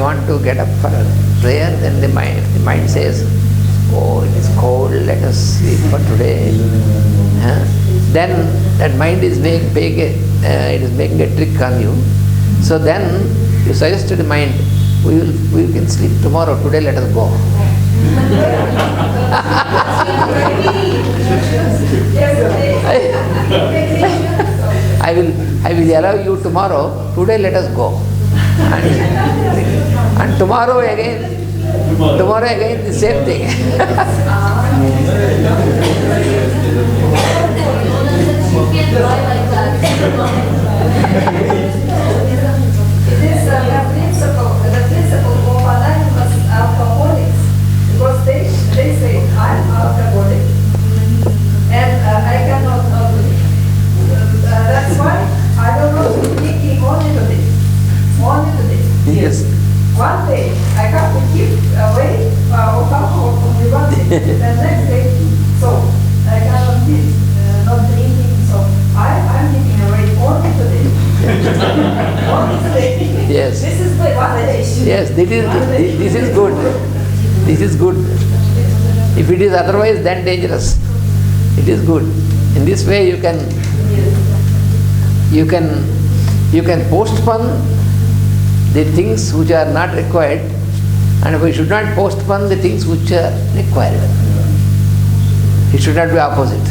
want to get up for a prayer, then the mind says, oh, it is cold, let us sleep for today. Then that mind is making a trick on you. So then you suggest to the mind, we can sleep tomorrow, today let us go. I will allow you tomorrow, today let us go. And tomorrow again the same thing. It is the principle of anonymous alcoholics, because they say, I'm alcoholic and I cannot drink. That's why I don't know drinking only today. Yes. One day I have to keep away alcohol from the one day. The next day, so I cannot keep not drinking. So I'm keeping away only today. Only today. Yes. This is my one day. Yes, this is good. This is good. If it is otherwise, then dangerous. It is good. In this way, you can postpone the things which are not required, and we should not postpone the things which are required. It should not be opposite.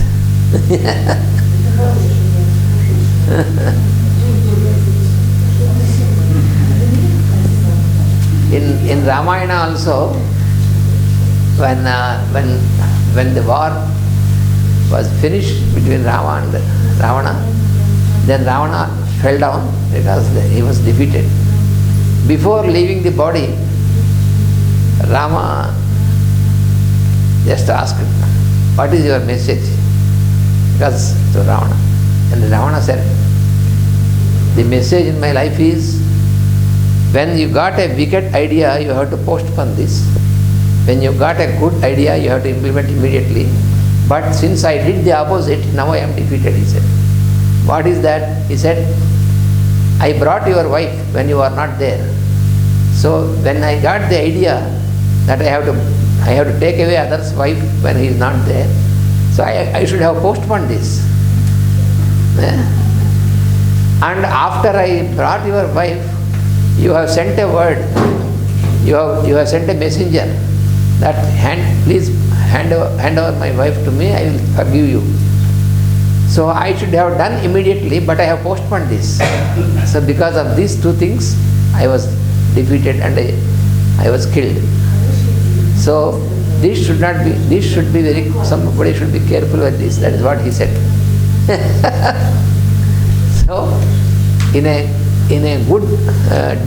In Ramayana also, when the war was finished between Rama and Ravana, then Ravana fell down because he was defeated. Before leaving the body, Rama just asked, what is your message? Because to Ravana. And Ravana said, the message in my life is, when you got a wicked idea, you have to postpone this. When you got a good idea, you have to implement immediately. But since I did the opposite, now I am defeated, he said. What is that? He said, I brought your wife when you are not there. So when I got the idea that I have to take away other's wife when he is not there, so I should have postponed this. And after I brought your wife, you have sent a word, you have sent a messenger that please hand over my wife to me, I will forgive you. So I should have done immediately, but I have postponed this. So because of these two things, I was defeated and I was killed. So this should be somebody should be careful with this. That is what he said. So in a good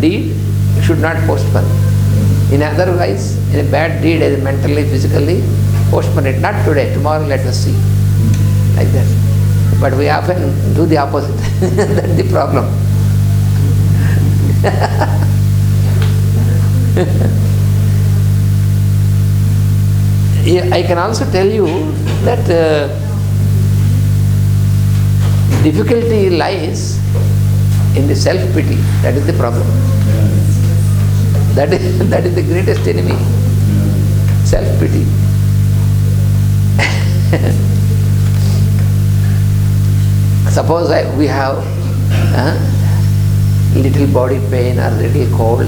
deed, you should not postpone. In otherwise, in a bad deed, either mentally, physically, postpone it. Not today, tomorrow let us see. Like that. But we often do the opposite. That's the problem. I can also tell you that difficulty lies in the self-pity. That is the problem. That is the greatest enemy. Self-pity. Suppose we have little body pain or little cold,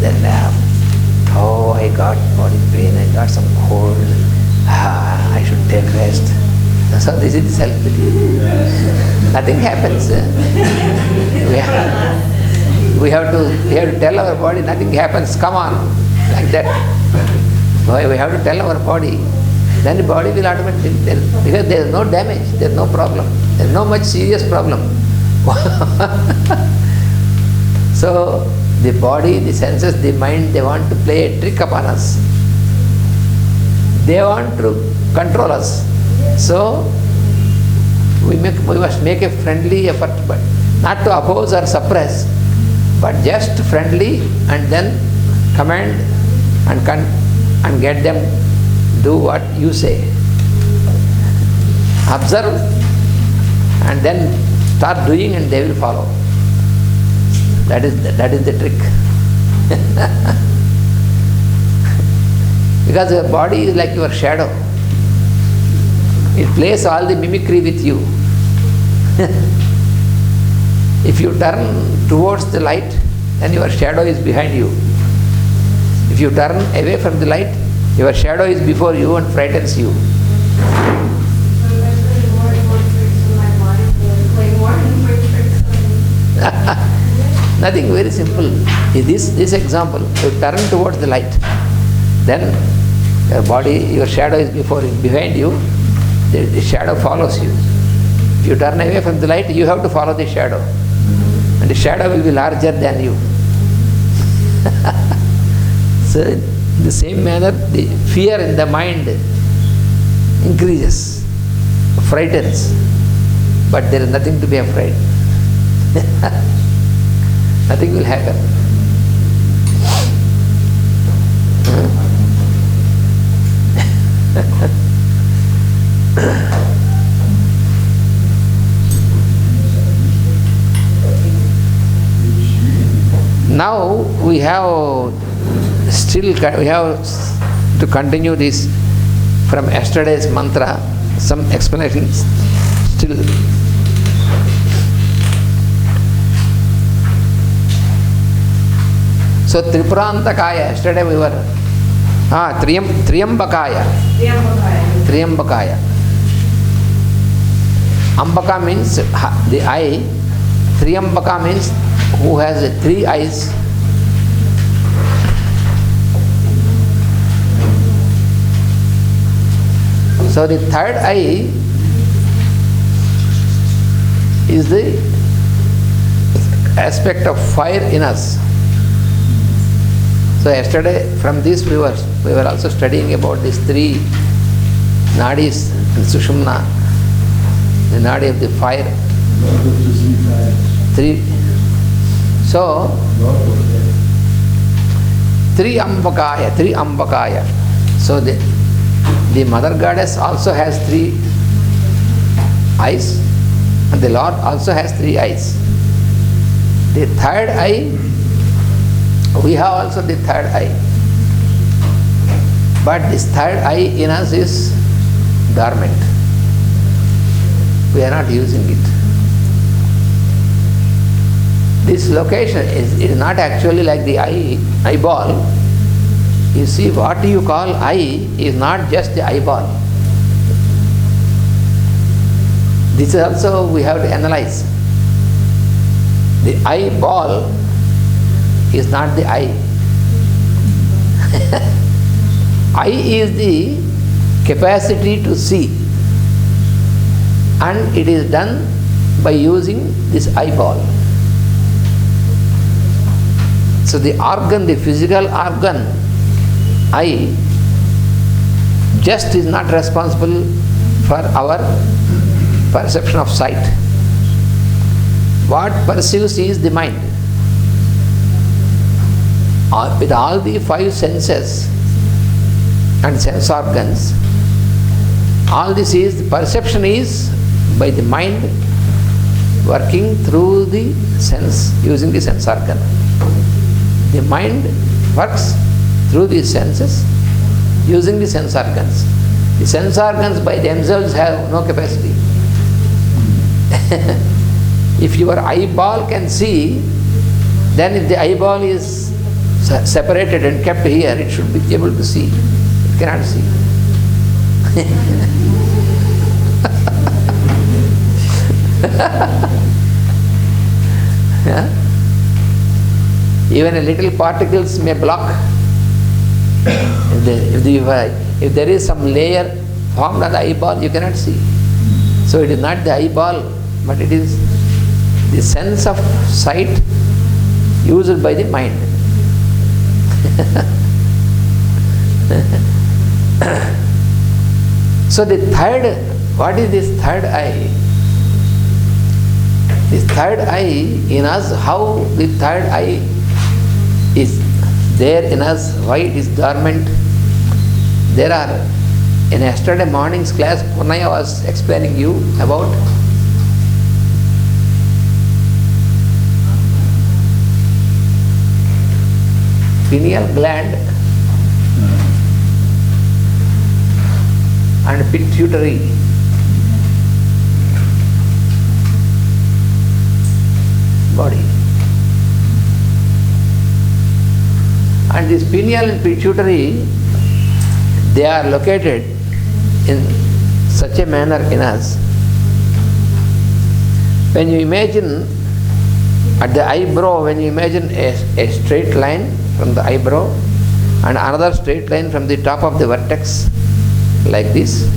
then I got body pain, I got some cold, I should take rest. So this is self-pity. Nothing happens. We have to tell our body nothing happens, come on, like that. We have to tell our body, then the body will automatically, because there is no damage, there is no problem, there is no much serious problem. So the body, the senses, the mind, they want to play a trick upon us. They want to control us. So we must make a friendly effort, but not to oppose or suppress, but just friendly, and then command and get them do what you say. Observe and then start doing, and they will follow. That is the trick. Because your body is like your shadow. It plays all the mimicry with you. If you turn towards the light, then your shadow is behind you. If you turn away from the light, your shadow is before you and frightens you. Nothing, very simple. This example, you turn towards the light, then your body, your shadow is behind you, the shadow follows you. If you turn away from the light, you have to follow the shadow. And the shadow will be larger than you. So, in the same manner, the fear in the mind increases, frightens, but there is nothing to be afraid. Nothing will happen. Now we have to continue this from yesterday's mantra, some explanations still. So Tripurantakaya, yesterday we were Triyambakaya. Ambaka means the eye. Triyambaka means who has 3 eyes. So the third eye is the aspect of fire in us. So yesterday from this we were also studying about these 3 nadis in Sushumna, the nadi of the fire. 3. So 3 Ambakaya. So the mother goddess also has 3 eyes, and the Lord also has 3 eyes. The third eye, we have also the third eye. But this third eye in us is dormant. We are not using it. This location is not actually like the eyeball. You see, what you call eye is not just the eyeball. This is also we have to analyze. The eyeball is not the eye. Eye is the capacity to see, and it is done by using this eyeball. So the organ, the physical organ, eye, just is not responsible for our perception of sight. What perceives is the mind. With all the 5 senses and sense organs, all this is, the perception is by the mind working through the sense, using the sense organ. The mind works through the senses, using the sense organs. The sense organs by themselves have no capacity. If your eyeball can see, then if the eyeball is separated and kept here, it should be able to see. It cannot see. Yeah? Even a little particles may block. If there is some layer formed on the eyeball, you cannot see. So it is not the eyeball, but it is the sense of sight used by the mind. So the third, what is this third eye? This third eye in us, how the third eye is there in us, why it is dormant? There are, in yesterday morning's class, Purnaya was explaining you about pineal gland and pituitary. Body. And this pineal and pituitary, they are located in such a manner in us. When you imagine at the eyebrow, when you imagine a straight line from the eyebrow and another straight line from the top of the vertex, like this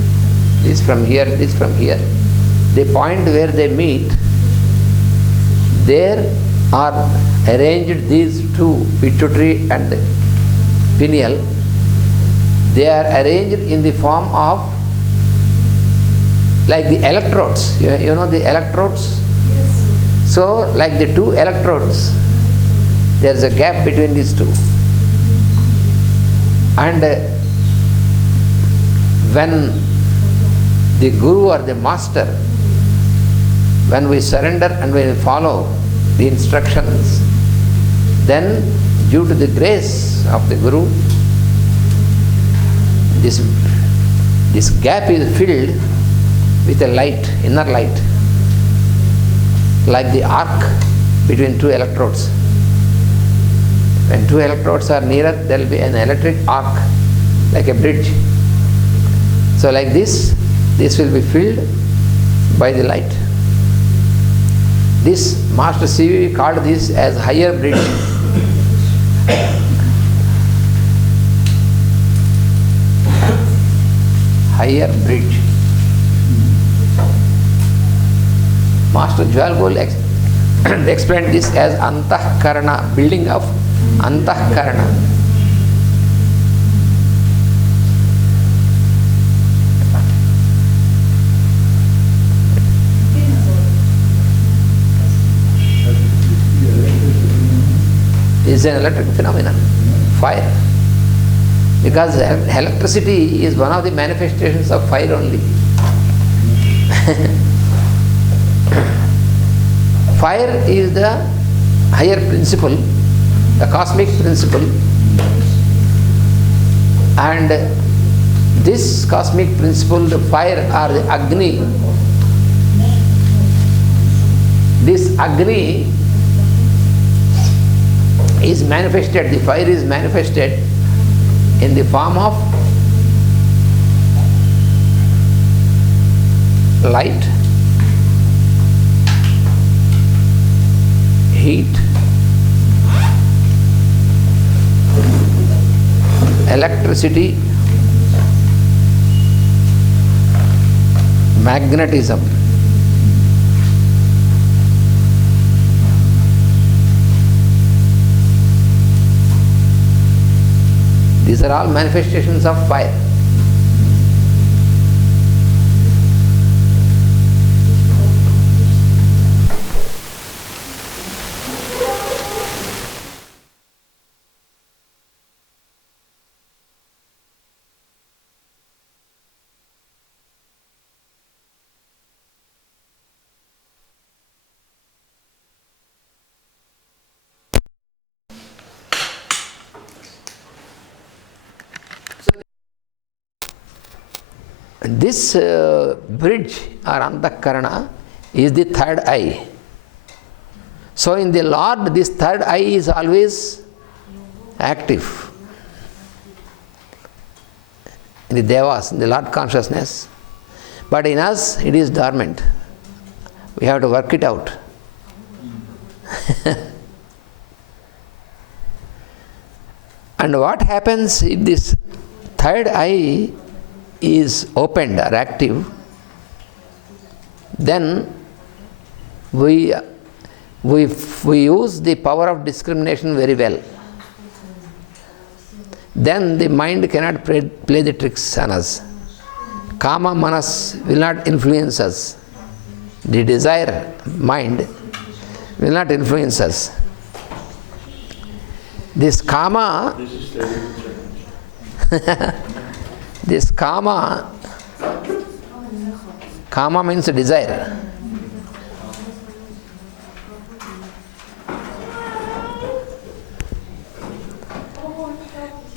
from here, this from here, the point where they meet, there are arranged these two, pituitary and pineal. They are arranged in the form of like the electrodes. You know the electrodes? Yes. So like the two electrodes, there is a gap between these two. And when the guru or the master, when we surrender and we follow the instructions, then due to the grace of the guru, this gap is filled with a light, inner light, like the arc between two electrodes. When two electrodes are nearer, there will be an electric arc, like a bridge. So like this will be filled by the light. This Master CV called this as higher bridge. Higher bridge. Master Jwalgol explained this as Antahkarana, building of Antahkarana. Is an electric phenomenon, fire. Because electricity is one of the manifestations of fire only. Fire is the higher principle, the cosmic principle, and this cosmic principle, the fire or the Agni, this Agni is manifested, the fire is manifested in the form of light, heat, electricity, magnetism. These are all manifestations of fire. This bridge or Antahkarana is the third eye. So in the Lord, this third eye is always active. In the Devas, in the Lord consciousness. But in us, it is dormant. We have to work it out. And what happens if this third eye is opened or active, then we use the power of discrimination very well. Then the mind cannot play the tricks on us. Kama manas will not influence us. The desire mind will not influence us. This kama, this kama means desire.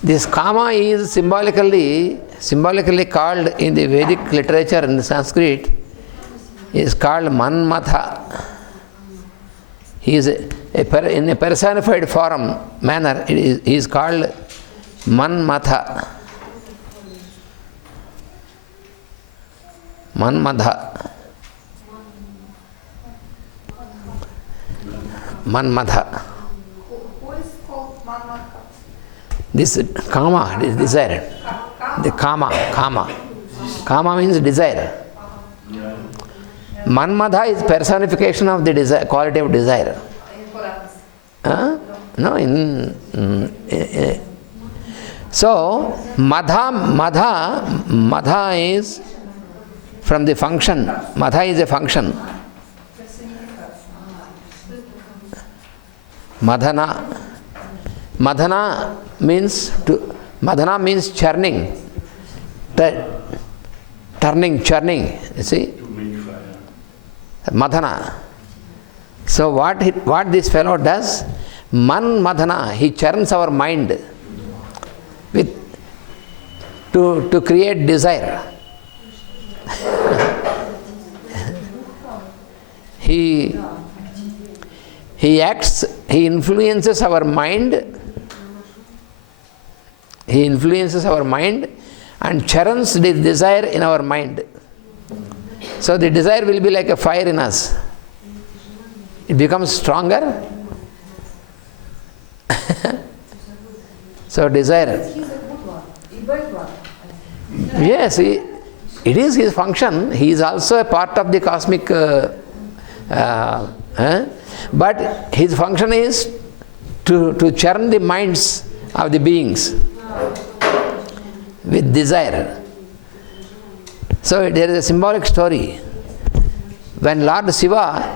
This kama is symbolically called in the Vedic literature, in the Sanskrit, is called Manmatha. He is in a personified form manner. He is called Manmatha. Manmatha. Manmatha. Who is called Manmatha? This kama, this desire. The kama. Kama means desire. Manmatha is personification of the desire, quality of desire. No, so madha is from the function. Madha is a function. Madhana means churning. Churning, you see? Madhana. So what this fellow does? Madhana, he churns our mind to create desire. He influences our mind. He influences our mind and churns the desire in our mind. So the desire will be like a fire in us. It becomes stronger. So desire. Yes, it is his function. He is also a part of the cosmic, but his function is to churn the minds of the beings with desire. So there is a symbolic story. When Lord Shiva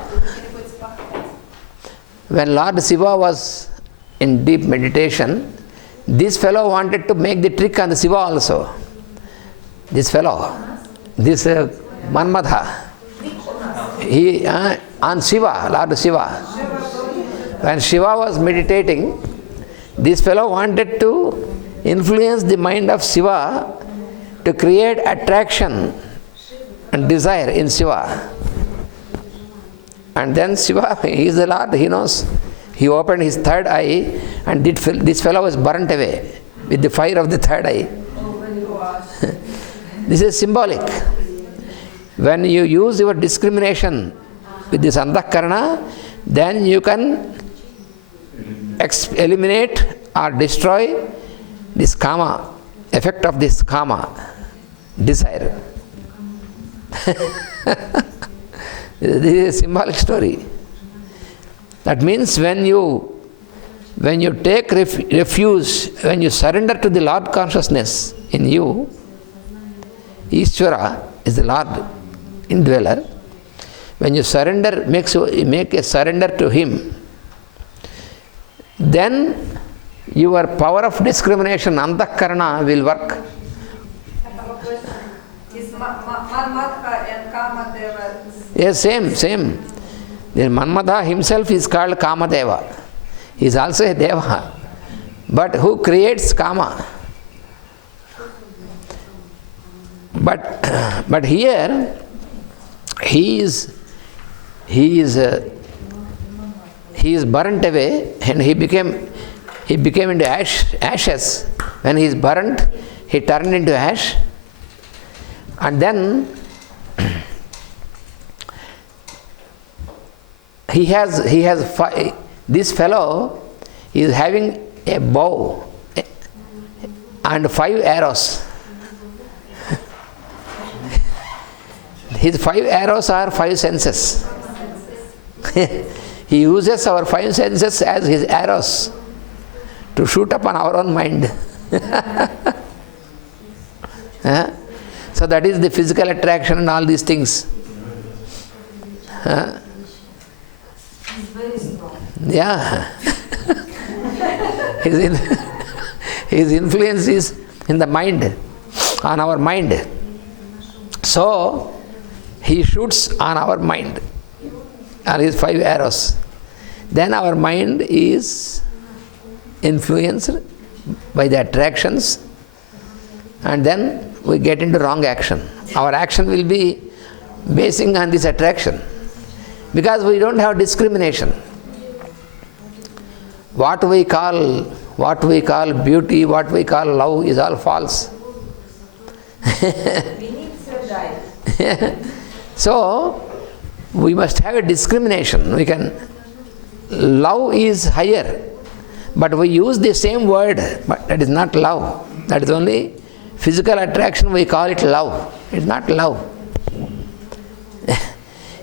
was in deep meditation, this fellow wanted to make the trick on the Shiva also. This fellow, this Manmatha, he on Shiva, Lord Shiva. When Shiva was meditating, this fellow wanted to influence the mind of Shiva to create attraction and desire in Shiva. And then Shiva, he is the Lord, he knows. He opened his third eye and this fellow was burnt away with the fire of the third eye. This is symbolic. When you use your discrimination with this antahkarana, then you can eliminate or destroy this kama, effect of this kama, desire. This is a symbolic story. That means when you take refuge, when you surrender to the Lord consciousness in you, Ishvara is the Lord indweller. When you surrender, make a surrender to Him, then your power of discrimination, antahkarana, will work. I have a question. Is Manmatha and Kamadeva? Yes, same. The Manmatha himself is called Kamadeva. He is also a Deva. But who creates Kama? But here he is burnt away, and he became into ashes. When he is burnt, he turned into ash, and then this fellow is having a bow and 5 arrows. His 5 arrows are 5 senses. He uses our 5 senses as his arrows to shoot upon our own mind. So that is the physical attraction and all these things. Yeah. His influence is in the mind, on our mind. So he shoots on our mind, on his 5 arrows. Then our mind is influenced by the attractions, and then we get into wrong action. Our action will be basing on this attraction, because we don't have discrimination. What we call beauty, what we call love is all false. So we must have a discrimination. Love is higher, but we use the same word, but that is not love. That is only physical attraction, we call it love. It's not love.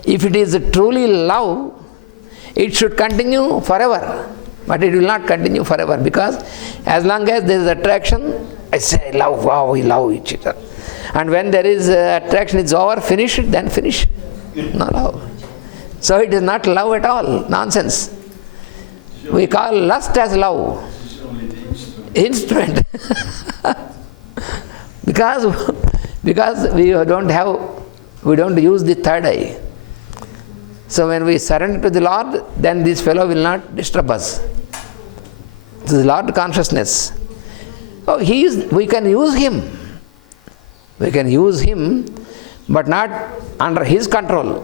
If it is truly love, it should continue forever. But it will not continue forever, because as long as there is attraction, I say love, wow, we love each other. And when there is attraction, it's over, finish it, then finish. No love. So it is not love at all, nonsense. We call lust as love. Instrument. because we don't use the third eye. So when we surrender to the Lord, then this fellow will not disturb us. This is Lord consciousness. Oh, we can use him. We can use him, but not under his control.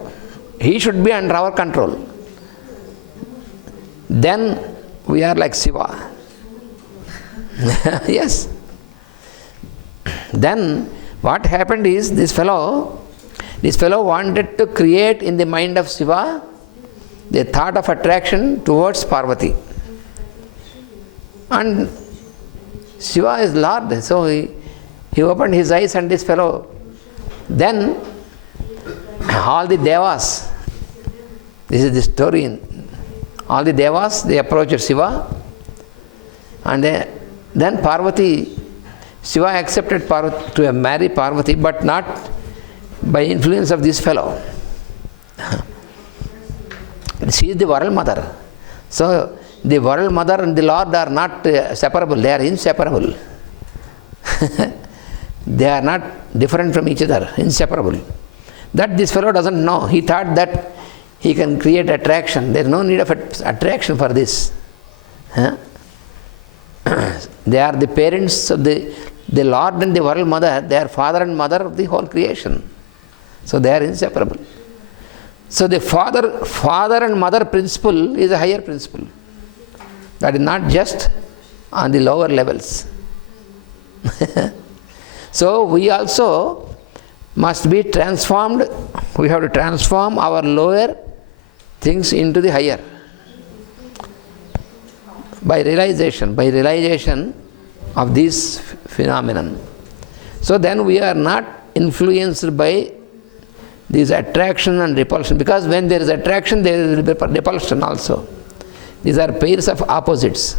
He should be under our control. Then we are like Shiva. Yes. Then what happened is, this fellow wanted to create in the mind of Shiva the thought of attraction towards Parvati. And Shiva is Lord, so he opened his eyes, and this fellow, then all the Devas, this is the story, all the Devas, they approached Shiva, and then Parvati, Shiva accepted Parvati to marry Parvati, but not by influence of this fellow. She is the world mother. So the world mother and the Lord are not separable, they are inseparable. They are not different from each other, inseparable. That this fellow doesn't know. He thought that he can create attraction. There is no need of attraction for this. They are the parents of the Lord and the world mother. They are father and mother of the whole creation. So they are inseparable. So the father and mother principle is a higher principle. That is not just on the lower levels. So we also must be transformed. We have to transform our lower things into the higher. By realization of this phenomenon. So then we are not influenced by this attraction and repulsion, because when there is attraction, there is repulsion also. These are pairs of opposites.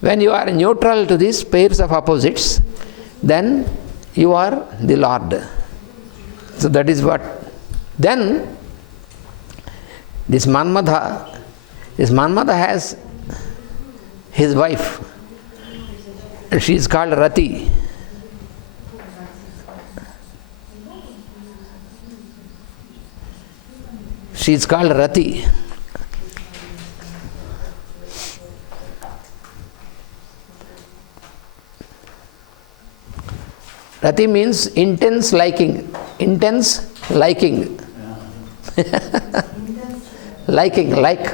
When you are neutral to these pairs of opposites, then you are the Lord. So that is what. Then this Manmadha has his wife, and she is called Rati. She is called Rati. Rati means intense liking. Intense liking. Liking, like.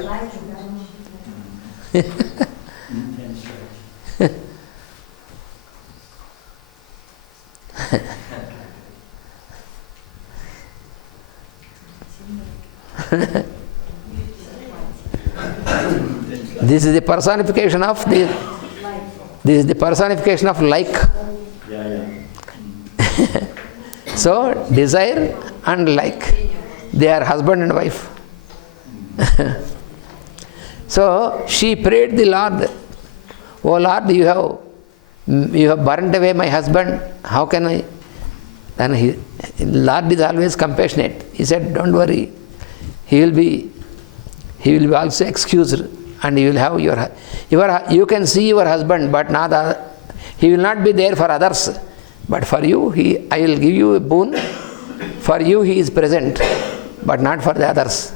This is the personification of like. So desire and like, they are husband and wife. So she prayed the Lord, "Oh Lord, you have burnt away my husband. How can I?" Then Lord is always compassionate. He said, "Don't worry. He will be also excused, and you will have you can see your husband, but he will not be there for others. But for you, I will give you a boon. For you, he is present, but not for the others,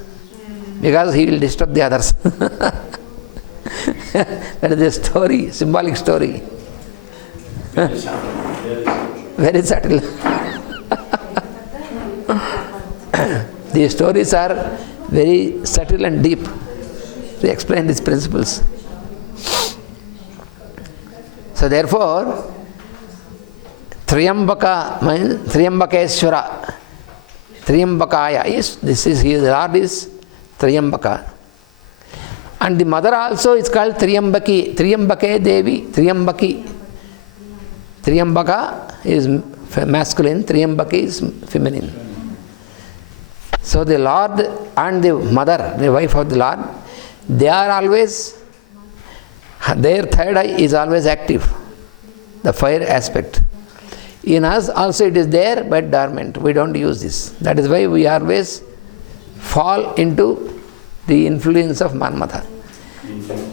because he will disturb the others." That is a story, symbolic story. Very subtle. Very subtle. These stories are very subtle and deep. They explain these principles. So therefore, Triyambaka means Triyambakeshwara. Triyambakaya is, this is his Lord is Triyambaka. And the mother also is called Triyambaki. Triyambake Devi, Triyambaki. Triyambaka is masculine, Triyambaki is feminine. So the Lord and the mother, the wife of the Lord, they are always, their third eye is always active, the fire aspect. In us also it is there but dormant. We don't use this. That is why we always fall into the influence of Manmatha. This is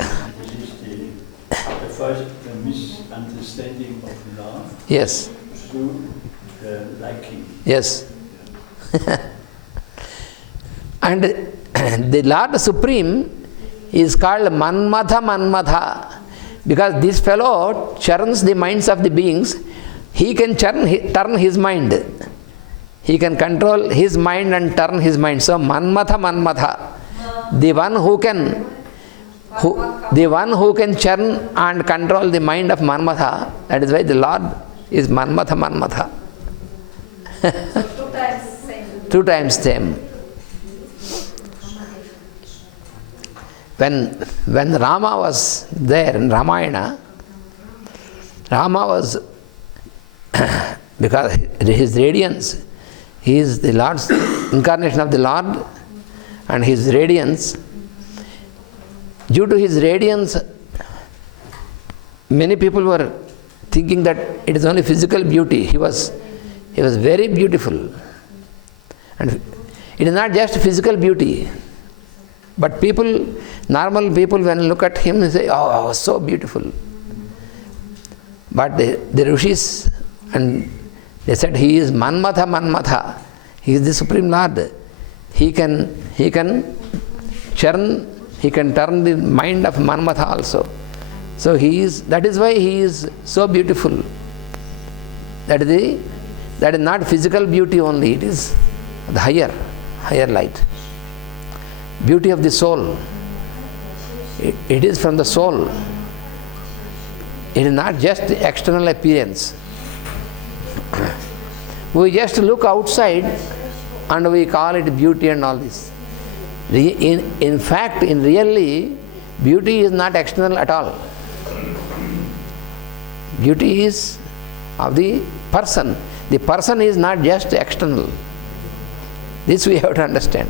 the first misunderstanding of love. Yes. Through liking. Yes. And the Lord Supreme is called Manmatha, because this fellow churns the minds of the beings. He can turn his mind. He can control his mind and turn his mind. So Manmatha, the one who can churn and control the mind of Manmatha. That is why the Lord is Manmatha. So 2 times same. 2 times same. When Rama was there in Ramayana, Rama was, because his radiance, he is the Lord's incarnation of the Lord, and his radiance, due to his radiance, many people were thinking that it is only physical beauty. He was very beautiful. And it is not just physical beauty. But normal people, when look at him, they say, oh, so beautiful. But the rishis, and they said, he is Manmatha. He is the Supreme Lord. He can turn the mind of Manmatha also. So that is why he is so beautiful. That is not physical beauty only, it is the higher light. Beauty of the soul. It is from the soul. It is not just the external appearance. We just look outside and we call it beauty and all this. In fact, in really, beauty is not external at all. Beauty is of the person. The person is not just external. This we have to understand.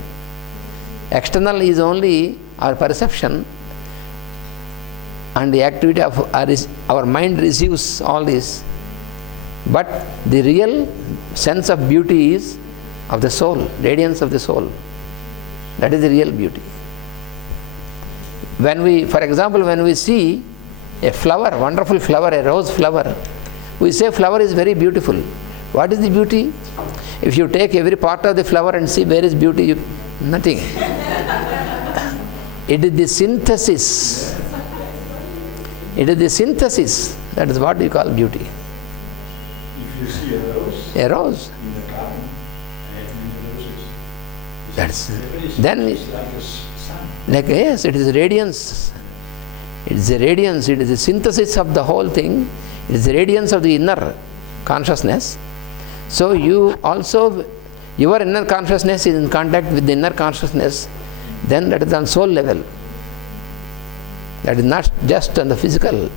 External is only our perception, and the activity of our mind receives all this. But the real sense of beauty is of the soul, radiance of the soul. That is the real beauty. For example, when we see a flower, wonderful flower, a rose flower, we say flower is very beautiful. What is the beauty? If you take every part of the flower and see where is beauty, nothing. It is the synthesis. It is the synthesis. That is what we call beauty. If you see a rose in the garden, that's then it's like a sun. Yes, it is radiance. It is a radiance. It is the synthesis of the whole thing. It is the radiance of the inner consciousness. So your inner consciousness is in contact with the inner consciousness, then that is on soul level. That is not just on the physical,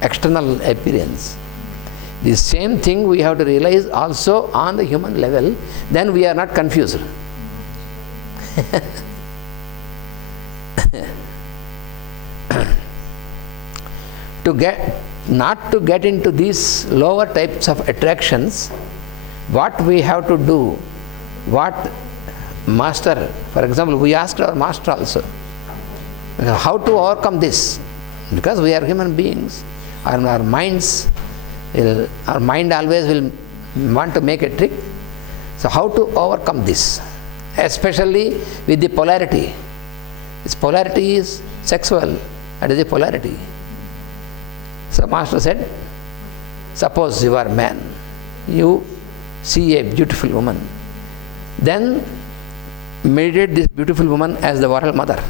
external appearance. The same thing we have to realize also on the human level, then we are not confused. Not to get into these lower types of attractions, what we have to do, what master, for example, we asked our master also, how to overcome this? Because we are human beings, our mind always will want to make a trick. So how to overcome this? Especially with the polarity. This polarity is sexual That is a polarity. So Master said, suppose you are a man, you see a beautiful woman, then meditate this beautiful woman as the world mother.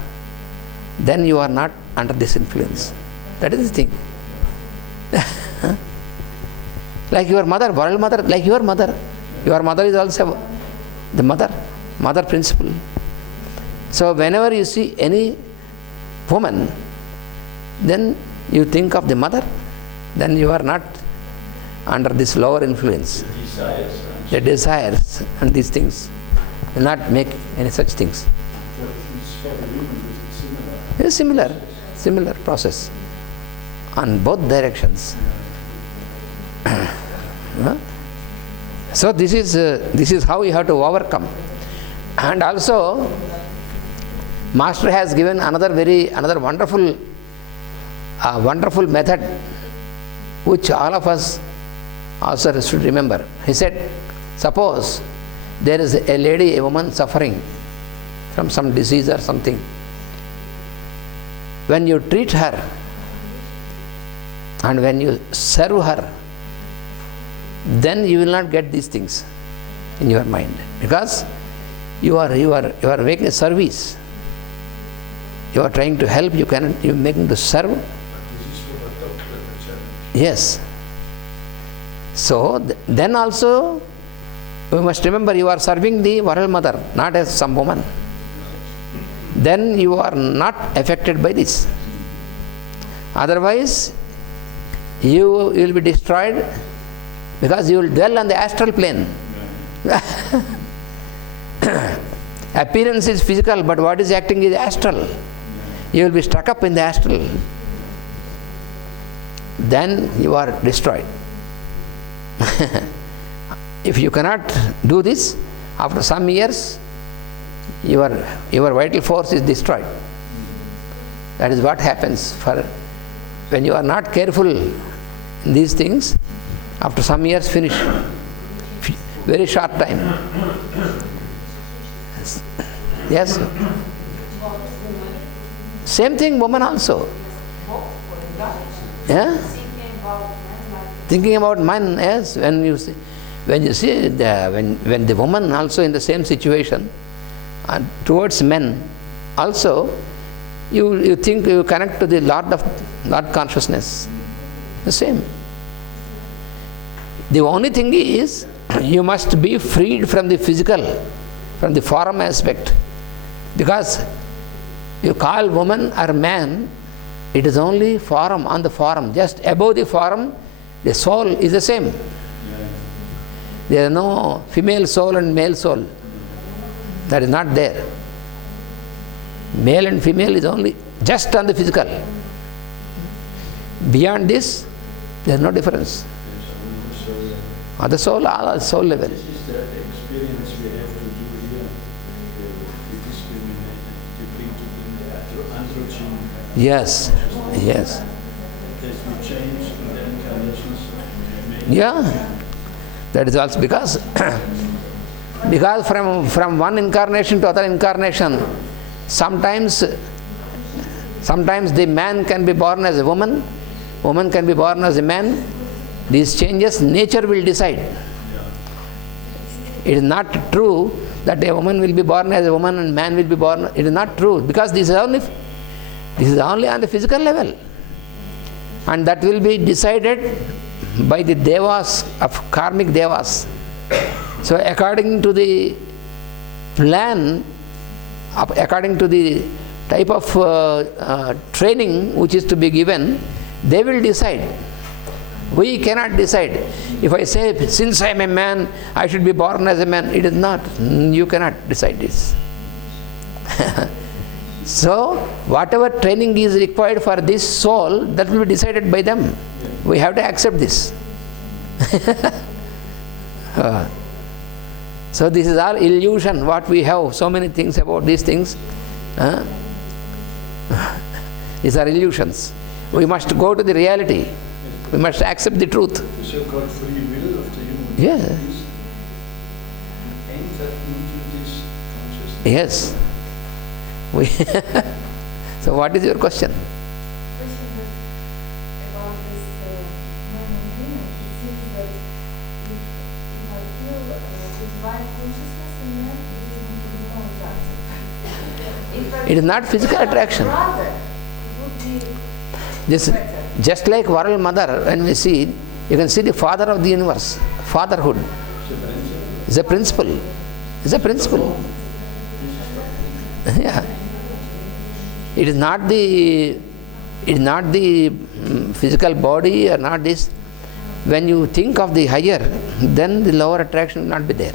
Then you are not under this influence. That is the thing. Like your mother, world mother, like your mother. Your mother is also the mother principle. So whenever you see any woman, then you think of the mother, then you are not under this lower influence. The desires and these things will not make any such things. It's similar process on both directions. So this is how you have to overcome. And also, Master has given another wonderful method, which all of us also should remember. He said, suppose there is a lady, a woman suffering from some disease or something. When you treat her and when you serve her, then you will not get these things in your mind, because you are making a service. You are trying to help. You are making to serve. Yes. So then also we must remember, you are serving the world mother, not as some woman. Then you are not affected by this. Otherwise, you will be destroyed, because you will dwell on the astral plane. Appearance is physical, but what is acting is astral. You will be stuck up in the astral. Then you are destroyed. If you cannot do this, after some years, your vital force is destroyed. That is what happens when you are not careful in these things. After some years, finish. Very short time. Yes. Same thing, woman also. Yeah. Thinking about man, yes. When you see when the woman also in the same situation, and towards men also, you think, you connect to the Lord consciousness. The same. The only thing is, you must be freed from the physical, from the form aspect. Because you call woman or man, it is only form, on the form. Just above the form, the soul is the same. There is no female soul and male soul. That is not there. Male and female is only just on the physical. Beyond this, there is no difference. On the soul, all soul level. This is the experience we have to do here. It is when you bring to the androgen. Yes, yes. As we change in the incarnations. Yeah. That is also because from one incarnation to other incarnation, sometimes the man can be born as a woman can be born as a man. These changes, nature will decide. It is not true that a woman will be born as a woman and man will be born. It is not true, because this is only on the physical level, and that will be decided by the devas of karmic devas. So according to the plan, according to the type of training which is to be given, they will decide. We cannot decide. If I say, since I am a man, I should be born as a man, it is not. You cannot decide this. So, whatever training is required for this soul, that will be decided by them. We have to accept this. So this is all illusion, what we have, so many things about these things. These are illusions. We must go to the reality. We must accept the truth. The so-called free will of the human Yeah. beings. Enter into this consciousness. Yes. So what is your question? It is not physical attraction. Just like world mother, when we see, you can see the father of the universe. Fatherhood is a principle. Is a principle. Yeah. It is not the physical body or not this. When you think of the higher, then the lower attraction will not be there.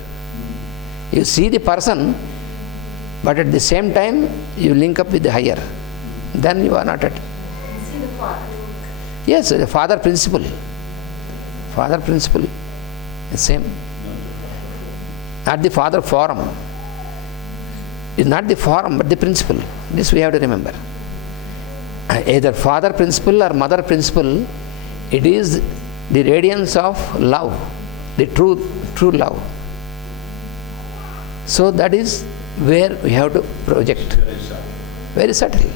You see the person, but at the same time you link up with the higher. Then you are not at. See the father. Yes, the father principle. Father principle is same. Not the father form. It's not the form, but the principle. This we have to remember. Either father principle or mother principle, it is the radiance of love, the true love. So that is where we have to project. Very subtle.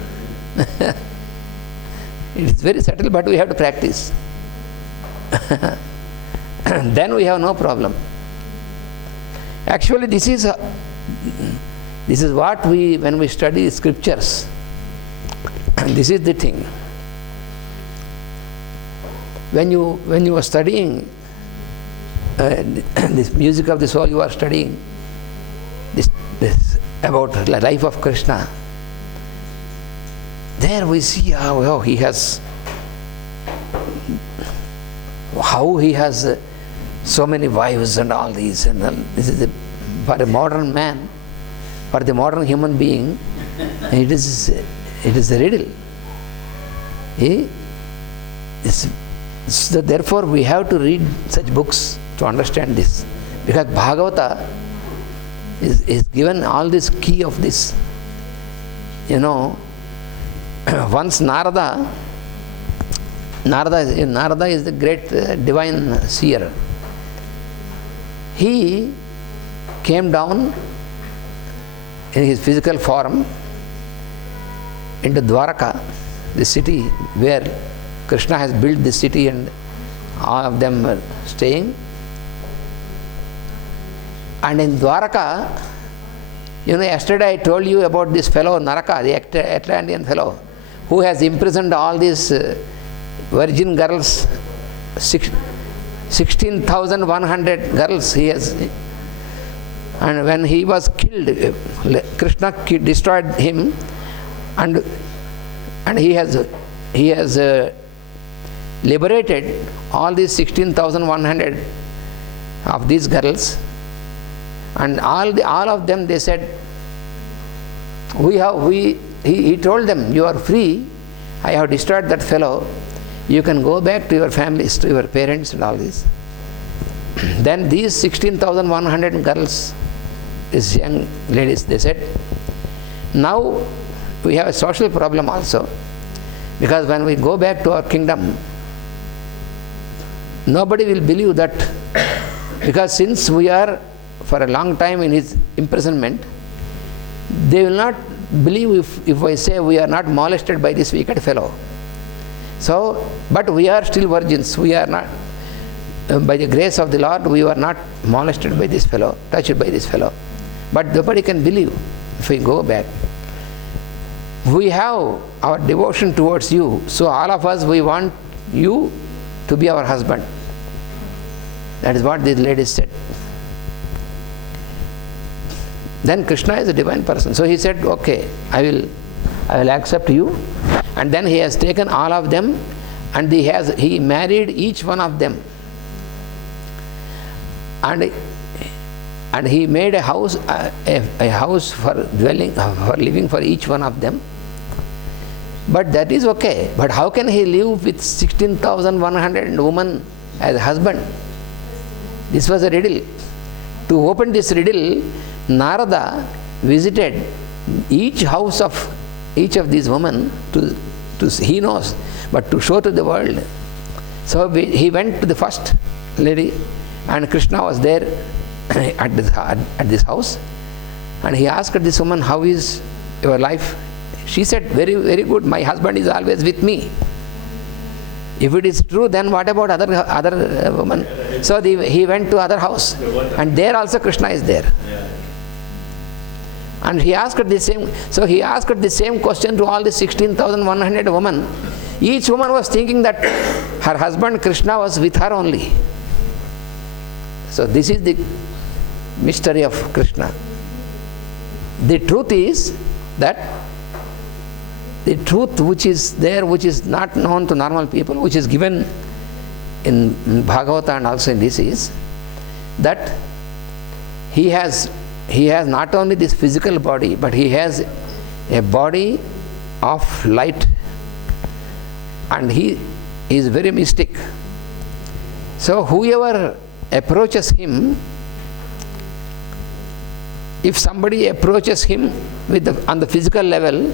It is very subtle, but we have to practice. Then we have no problem. Actually, this is what we, when we study scriptures, this is the thing. When you are studying this music of the soul, you are studying this about the life of Krishna. There we see how he has so many wives and all these, and this is for a modern man, for the modern human being, it is a riddle. So therefore we have to read such books to understand this, because Bhagavata is given all this key of this. Once Narada is the great divine seer. He came down in his physical form into Dwaraka, the city where Krishna has built this city and all of them were staying. And in Dwaraka, yesterday I told you about this fellow Naraka, the Atlantean fellow, who has imprisoned all these virgin girls, 16,100 girls he has. And when he was killed, Krishna destroyed him, and he has liberated all these 16,100 of these girls, and all of them, they said, he told them, you are free, I have destroyed that fellow, you can go back to your families, to your parents and all this. Then these 16,100 girls, these young ladies, they said, now we have a social problem also, because when we go back to our kingdom, nobody will believe that, because since we are for a long time in his imprisonment, they will not believe if I say we are not molested by this wicked fellow. So, but we are still virgins, we are not, by the grace of the Lord, we were not molested by this fellow, touched by this fellow. But nobody can believe if we go back. We have our devotion towards you, so all of us, we want you to be our husband. That is what these ladies said. Then Krishna is a divine person. So he said, okay, I will accept you. And then he has taken all of them, and he married each one of them. And he made a house for dwelling, for living for each one of them. But that is okay. But how can he live with 16,100 women as a husband? This was a riddle. To open this riddle, Narada visited each house of each of these women to he knows, but to show to the world. So he went to the first lady, and Krishna was there at this house, and he asked this woman, how is your life? She said, very, very good, my husband is always with me. If it is true, then what about other women? So he went to other house, and there also Krishna is there. And he asked the same question to all the 16,100 women. Each woman was thinking that her husband Krishna was with her only. So this is the mystery of Krishna. The truth is that the truth which is there, which is not known to normal people, which is given in Bhagavata and also in this, is that he has not only this physical body, but he has a body of light, and he is very mystic. So whoever approaches him, if somebody approaches him on the physical level,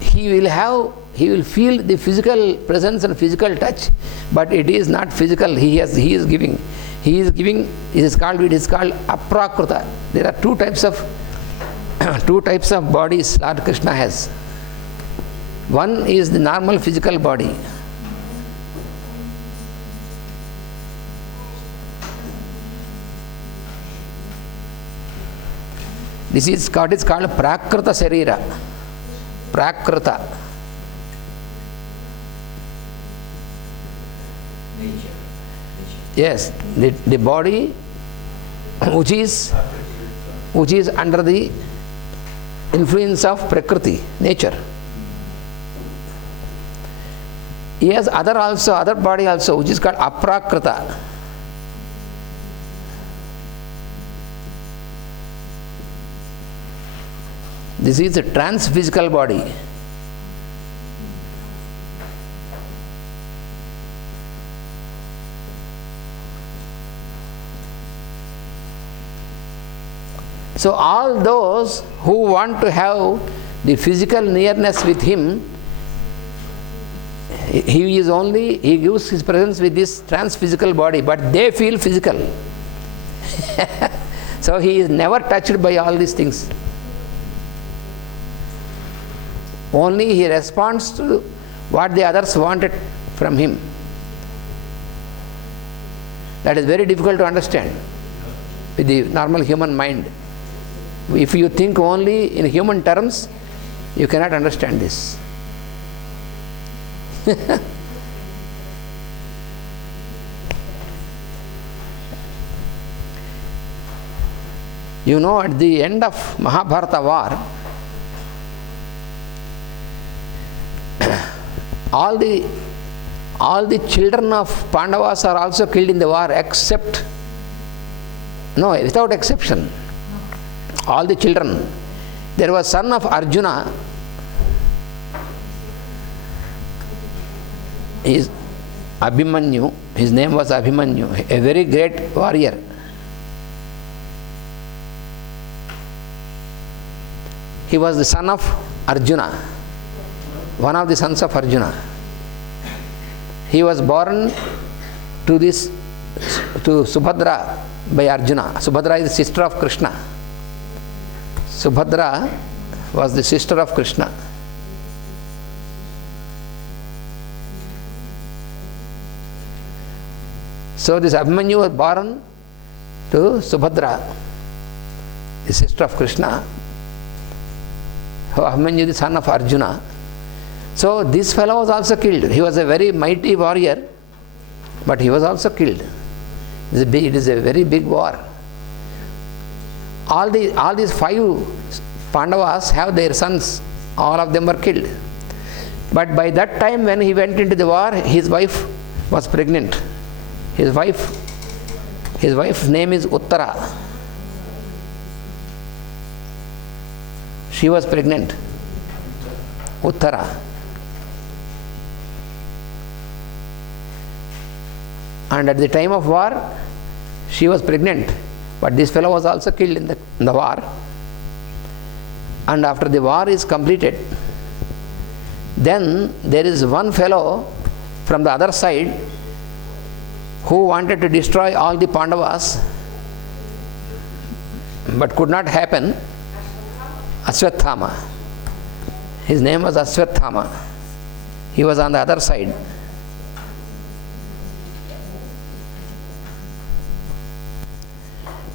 he will feel the physical presence and physical touch, but it is not physical. It is called aprakruta. There are two types of bodies Lord Krishna has. One is the normal physical body. This is called prakruta sarira. Prakruta. Nature. Yes, the body which is under the influence of Prakriti, nature. He has other body also, which is called aprakrita. This is a trans-physical body. So all those who want to have the physical nearness with him, he gives his presence with this trans-physical body, but they feel physical. So he is never touched by all these things. Only he responds to what the others wanted from him. That is very difficult to understand with the normal human mind. If you think only in human terms, you cannot understand this. You know, at the end of Mahabharata war, all the children of Pandavas are also killed in the war, without exception. All the children. There was son of Arjuna. Is Abhimanyu. His name was Abhimanyu, a very great warrior. He was the son of Arjuna, one of the sons of Arjuna. He was born to Subhadra by Arjuna. Subhadra is the sister of Krishna. Subhadra was the sister of Krishna. So this Abhimanyu was born to Subhadra, the sister of Krishna. Abhimanyu, the son of Arjuna. So this fellow was also killed. He was a very mighty warrior, but he was also killed. It is a very big war. All these 5 Pandavas have their sons. All of them were killed. But by that time, when he went into the war, his wife was pregnant. His wife's name is Uttara. She was pregnant. Uttara. And at the time of war, she was pregnant. But this fellow was also killed in the war. And after the war is completed, then there is one fellow from the other side who wanted to destroy all the Pandavas, but could not happen. Ashwathama. His name was Ashwathama. He was on the other side.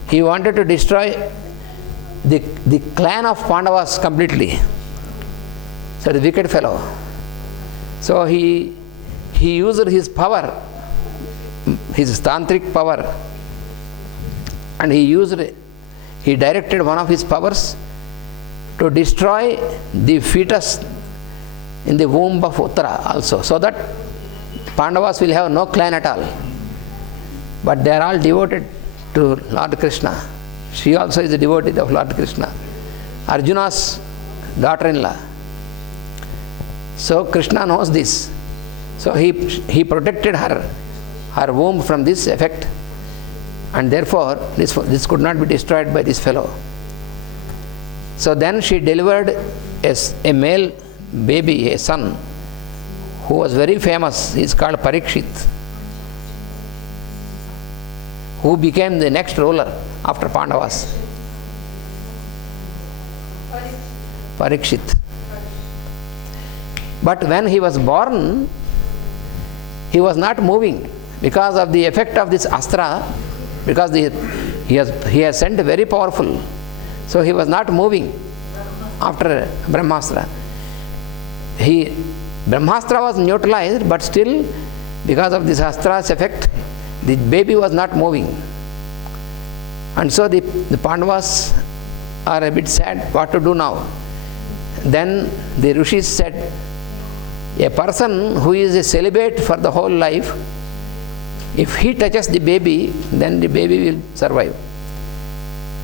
he wanted to destroy the clan of Pandavas completely. So the wicked fellow. So he used his power, his tantric power, and he directed one of his powers to destroy the fetus in the womb of Uttara also, so that Pandavas will have no clan at all. But they are all devoted to Lord Krishna. She also is a devotee of Lord Krishna, Arjuna's daughter-in-law. So Krishna knows this. So he protected her womb from this effect, and therefore this could not be destroyed by this fellow. So then she delivered a male baby, a son, who was very famous. He is called Parikshit, who became the next ruler after Pandavas. Parikshit. But when he was born, he was not moving because of the effect of this astra, because he has sent very powerful. So he was not moving after Brahmastra. Brahmastra was neutralized, but still, because of this astra's effect, the baby was not moving. And so the Pandavas are a bit sad, what to do now. Then the Rishis said, a person who is a celibate for the whole life, if he touches the baby, then the baby will survive.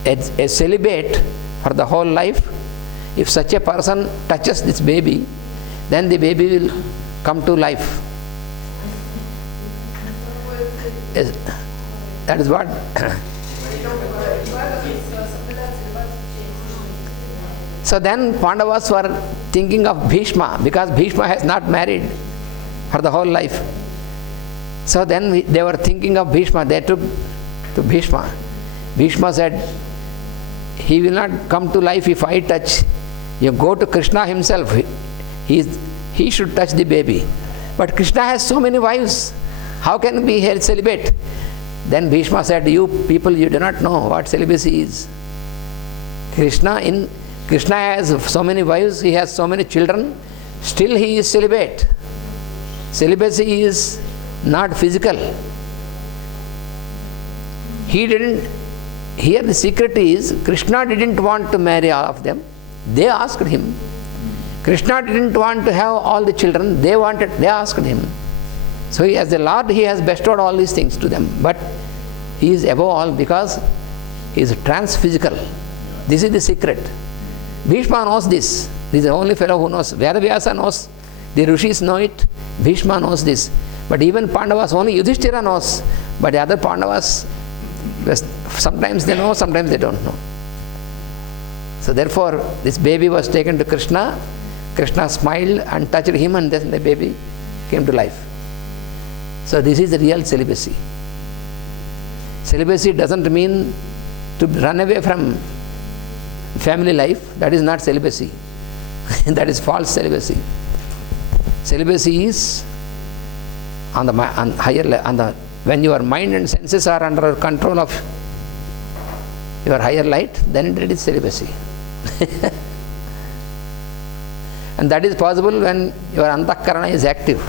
A celibate for the whole life, if such a person touches this baby, then the baby will come to life. That is what. So then Pandavas were thinking of Bhishma, because Bhishma has not married for the whole life. So then they were thinking of Bhishma. They took to Bhishma. Bhishma said, he will not come to life if I touch. You go to Krishna himself. He should touch the baby. But Krishna has so many wives. How can we be celibate? Then Bhishma said, you people, you do not know what celibacy is. Krishna has so many wives, he has so many children, still he is celibate. Celibacy is not physical. Here the secret is, Krishna didn't want to marry all of them. They asked him. Krishna didn't want to have all the children. They asked him. So as the Lord, he has bestowed all these things to them. But he is above all because he is trans-physical. This is the secret. Bhishma knows this. This is the only fellow who knows. Vedavyasa knows. The Rishis know it. Bhishma knows this. But even Pandavas, only Yudhishthira knows. But the other Pandavas, sometimes they know, sometimes they don't know. So therefore, this baby was taken to Krishna. Krishna smiled and touched him, and then the baby came to life. So this is the real celibacy. Celibacy doesn't mean to run away from family life. That is not celibacy. That is false celibacy. Celibacy is on higher level, when your mind and senses are under control of your higher light, then it is celibacy. And that is possible when your antakarana is active.